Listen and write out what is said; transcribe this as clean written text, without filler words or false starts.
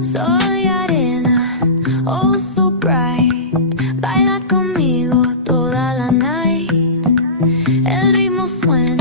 Soy arena, oh so bright. Baila conmigo toda la night. El ritmo suena